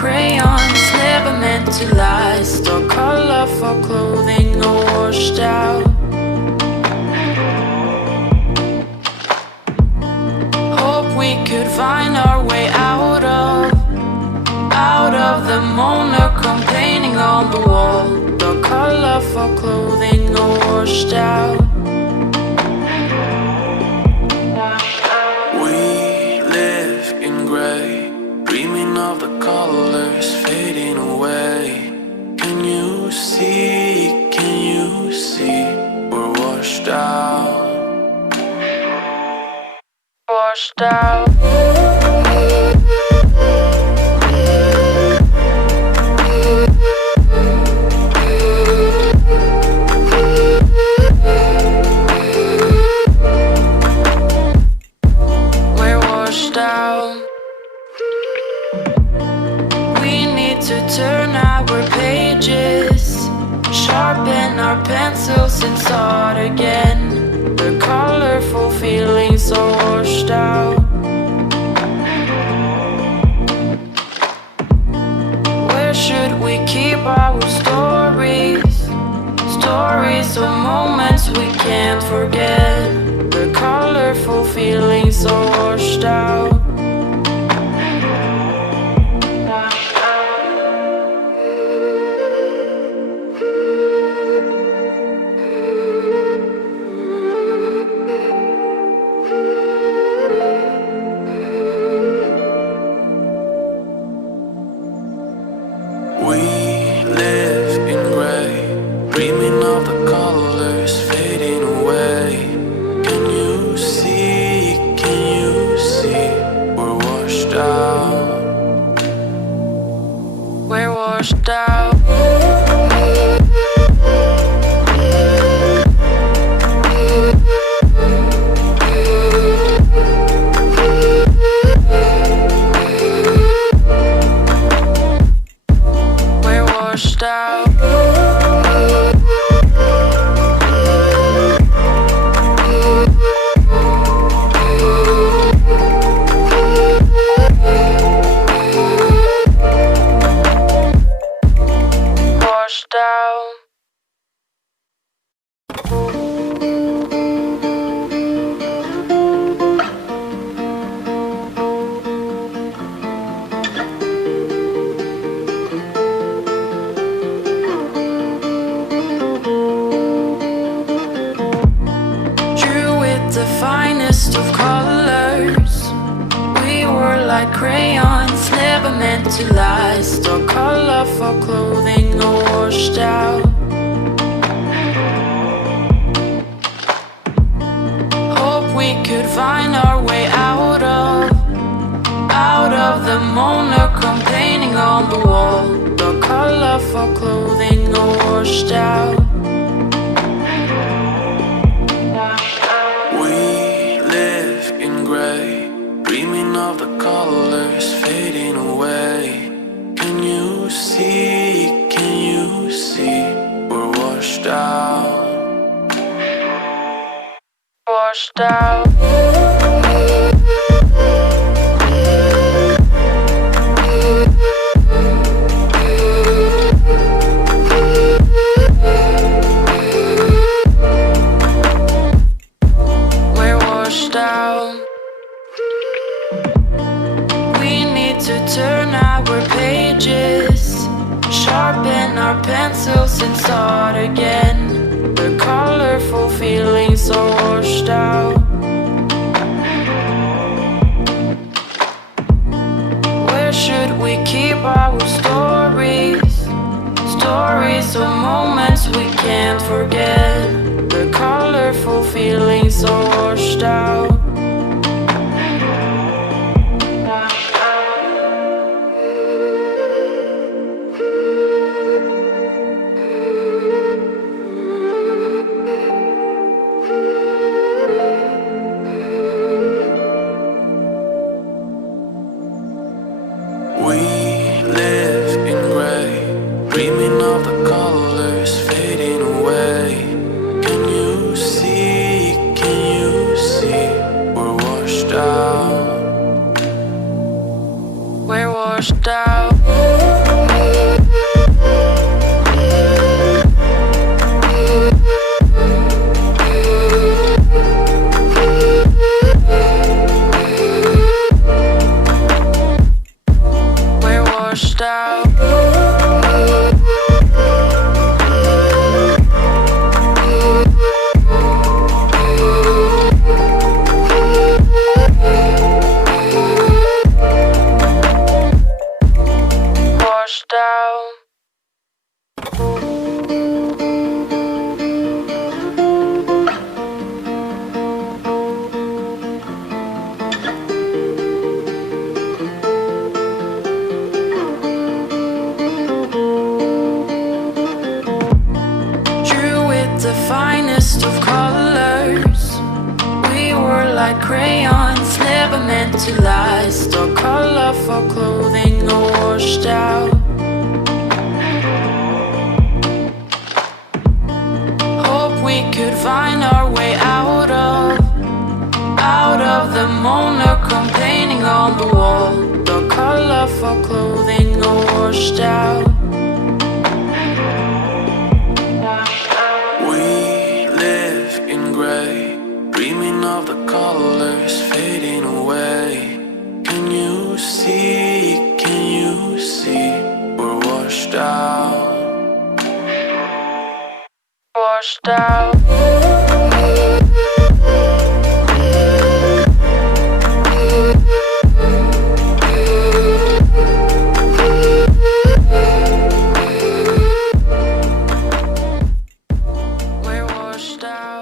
crayons, never meant to last, or colorful clothing, or washed out. Hope we could find our way out of the moaner complaining on the wall, the colorful clothing, or washed out. We live in gray, dreaming of the colors fading away. Can you see, we're washed out. Washed out. We're washed out. We need to turn our pages, sharpen our pencils and start again. The colorful feelings are washed out. Where should we keep our stories? Stories of moments we can't forget. The colorful feelings are washed out. We live in gray, dreaming of the colors fading away. Can you see, we're washed out. We're washed out. We're washed out. Washed out. Drew with the finest of colors. We were like crayons, never meant to last, or colorful clothing, or washed out. Hope we could find our way out of the moaner complaining on the wall, the colorful clothing, or washed out. We live in gray, dreaming of the colors fading away. Can you see, we're washed out. Washed out. We're washed out. We need to turn our pages, sharpen our pencils and start again. The colorful feelings are washed out. Where should we keep our stories? Stories of moments we can't forget. The colorful feelings are washed out. We live in gray, dreaming of the colors fading away. Can you see, monochrome painting on the wall. The colorful clothing all washed out. We live in gray, dreaming of the colors fading away. Can you see, can you see, we're washed out. Washed out. We're washed out.